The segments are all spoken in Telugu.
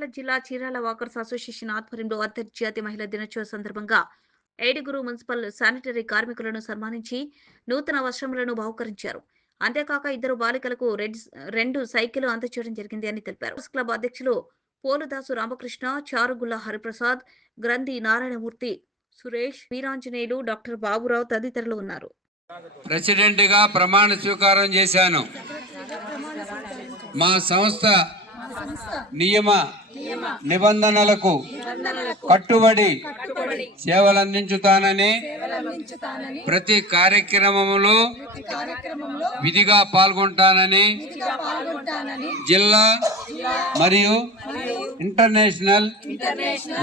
బాపట్ల జిల్లా చీరాల వాకర్స్ అసోసియేషన్ ఆధ్వర్యంలో అంతర్జాతీయ మహిళా దినోత్సవ సందర్భంగా ఏడుగురు మున్సిపల్ శానిటరీ కార్మికులను సన్మానించి నూతన వస్త్రములను బహుకరించారు. అంతేకాక ఇద్దరు బాలికలకు రెండు సైకిల్ అందచేయడం జరిగింది అని తెలిపారు. క్లబ్ అధ్యక్షులు పోలుదాసు రామకృష్ణ చారుగుల్ల హరిప్రసాద్ గ్రంథి నారాయణమూర్తి సురేష్ వీరాంజనేయులు డాక్టర్ బాబురావు తదితరులు ఉన్నారు. ప్రెసిడెంట్గా ప్రమాణ స్వీకారం చేశాను. మా సంస్థ నియమ నిబంధనలకు కట్టుబడి సేవలందించుతానని ప్రతి కార్యక్రమంలో విధిగా పాల్గొంటానని జిల్లా మరియు ఇంటర్నేషనల్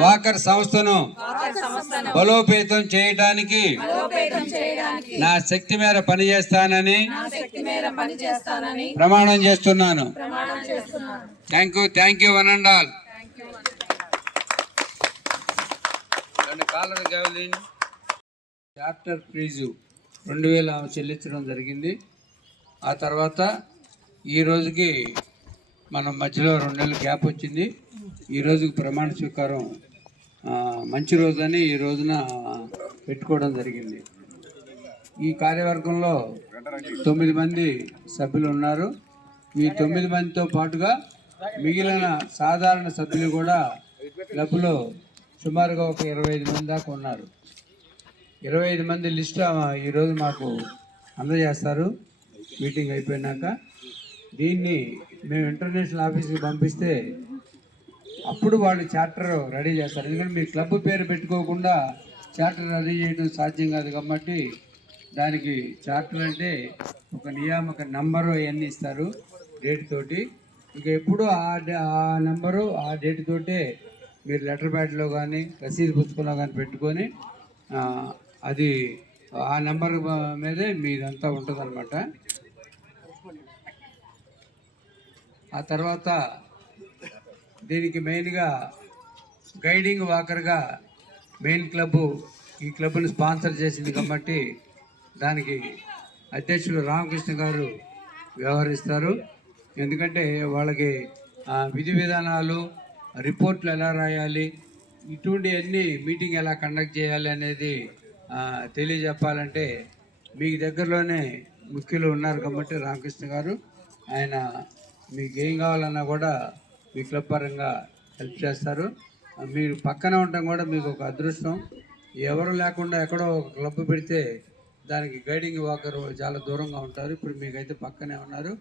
వాకర్ సంస్థను బలోపేతం చేయడానికి నా శక్తి మేర పనిచేస్తానని ప్రమాణం చేస్తున్నాను. Thank you thank you one and all caller గవలిన్ చార్టర్ ఫీజు రెండు వేలు ఆమె చెల్లించడం జరిగింది. ఆ తర్వాత ఈ రోజుకి మనం మధ్యలో రెండు నెలలు గ్యాప్ వచ్చింది. ఈ రోజుకి ప్రమాణ స్వీకారం మంచి రోజని ఈ రోజున పెట్టుకోవడం జరిగింది. ఈ కార్యవర్గంలో తొమ్మిది మంది సభ్యులు ఉన్నారు. ఈ తొమ్మిది మందితో పాటుగా మిగిలిన సాధారణ సభ్యులు కూడా క్లబ్లో సుమారుగా ఒక ఇరవై ఐదు మంది దాకా ఉన్నారు. ఇరవై ఐదు మంది లిస్ట్ ఈరోజు మాకు అందజేస్తారు. మీటింగ్ అయిపోయినాక దీన్ని మేము ఇంటర్నేషనల్ ఆఫీస్కి పంపిస్తే అప్పుడు వాళ్ళు చార్టర్ రెడీ చేస్తారు. ఎందుకంటే మీ క్లబ్ పేరు పెట్టుకోకుండా చార్టర్ రెడీ చేయడం సాధ్యం కాదు కాబట్టి దానికి చార్టర్ అంటే ఒక నియామక నంబరు అవన్నీ ఇస్తారు డేట్ తోటి. ఇంకెప్పుడు ఎప్పుడు ఆ డే- ఆ నెంబరు ఆ డేట్ తోటే మీరు లెటర్ ప్యాడ్లో కానీ రసీదు పుస్తకంలో కానీ పెట్టుకొని అది ఆ నెంబర్ మీదే మీదంతా ఉంటుంది ఆ తర్వాత దీనికి మెయిన్గా గైడింగ్ వాకర్గా మెయిన్ క్లబ్బు ఈ క్లబ్ని స్పాన్సర్ చేసింది కాబట్టి దానికి అధ్యక్షుడు రామకృష్ణ గారు వ్యవహరిస్తారు. ఎందుకంటే వాళ్ళకి విధి విధానాలు రిపోర్ట్లు ఎలా రాయాలి ఇటువంటి అన్ని మీటింగ్ ఎలా కండక్ట్ చేయాలి అనేది తెలియజెప్పాలంటే మీకు దగ్గరలోనే ముఖ్యులు ఉన్నారు కాబట్టి రామకృష్ణ గారు ఆయన మీకు ఏం కావాలన్నా కూడా మీ క్లబ్ పరంగా హెల్ప్ చేస్తారు. మీరు పక్కన ఉండటం కూడా మీకు ఒక అదృష్టం. ఎవరు లేకుండా ఎక్కడో ఒక క్లబ్ పెడితే దానికి గైడింగ్ వాకర్ చాలా దూరంగా ఉంటారు. ఇప్పుడు మీకైతే పక్కనే ఉన్నారు.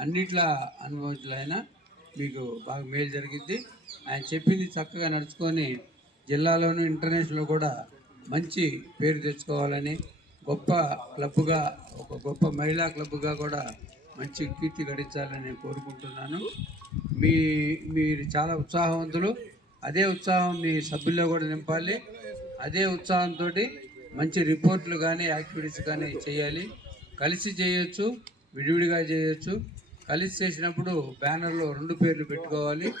అన్నిట్లా ఆయన మీకు బాగా మేలు జరిగింది ఆయన చెప్పింది చక్కగా నడుచుకొని జిల్లాలోను ఇంటర్నేషనల్లో కూడా మంచి పేరు తెచ్చుకోవాలని గొప్ప క్లబ్గా ఒక గొప్ప మహిళా క్లబ్గా కూడా మంచి కీర్తి గడించాలని కోరుకుంటున్నాను. మీ మీరు చాలా ఉత్సాహవంతులు. అదే ఉత్సాహం మీ సభ్యుల్లో కూడా నింపాలి. అదే ఉత్సాహంతో మంచి రిపోర్ట్లు కానీ యాక్టివిటీస్ కానీ చేయాలి. కలిసి చేయొచ్చు విడివిడిగా చేయొచ్చు. కలిసి చేసినప్పుడు బ్యానర్లో రెండు పేర్లు పెట్టుకోవాలి.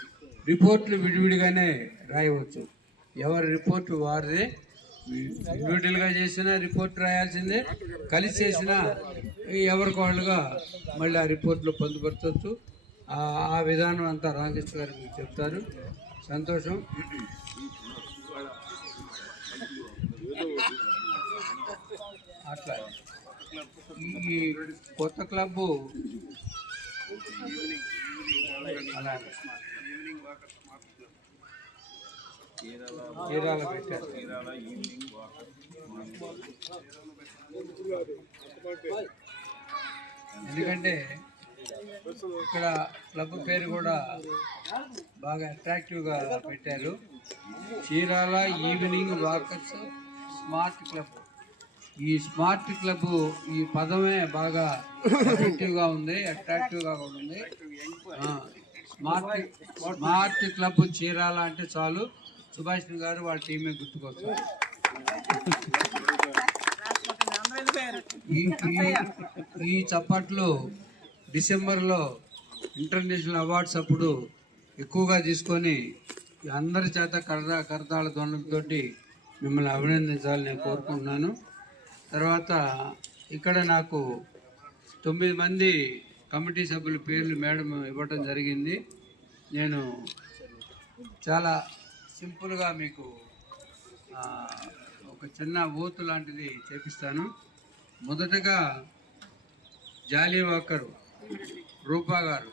రిపోర్ట్లు విడివిడిగానే రాయవచ్చు. ఎవరి రిపోర్టు వారిదే. ఇండివిజువల్గా చేసినా రిపోర్ట్ రాయాల్సిందే. కలిసి చేసినా ఎవరికి వాళ్ళుగా మళ్ళీ ఆ రిపోర్ట్లో పొందుపరచవచ్చు. ఆ- విధానం అంతా రామకృష్ణ గారు మీకు చెప్తారు. సంతోషం. అట్లా. ఈ కొత్త క్లబ్బు క్లబ్ చీరాల పెట్టారు ఎందుకంటే ఇక్కడ క్లబ్ పేరు కూడా బాగా అట్రాక్టివ్గా పెట్టారు. Chirala evening walkers smart club. ఈ స్మార్ట్ క్లబ్ ఈ పదమే బాగా అట్రాక్టివ్గా ఉంది అట్రాక్టివ్గా కూడా ఉంది. స్మార్ట్ స్మార్ట్ క్లబ్ చీరాల అంటే చాలు. సుభాష్ గారు వాళ్ళ టీమే గుర్తుకొస్తారు. ఈ చప్పట్లు డిసెంబర్లో ఇంటర్నేషనల్ అవార్డ్స్ అప్పుడు ఎక్కువగా తీసుకొని అందరి చేత కరదా కరతాళ ధ్వనులతోటి మిమ్మల్ని అభినందించాలని నేను కోరుకుంటున్నాను. తర్వాత ఇక్కడ నాకు తొమ్మిది మంది కమిటీ సభ్యుల పేర్లు మేడం ఇవ్వటం జరిగింది. నేను చాలా సింపుల్గా మీకు ఒక చిన్న ఊతు లాంటిది చేపిస్తాను. మొదటగా జాలీవాకరు రూపా గారు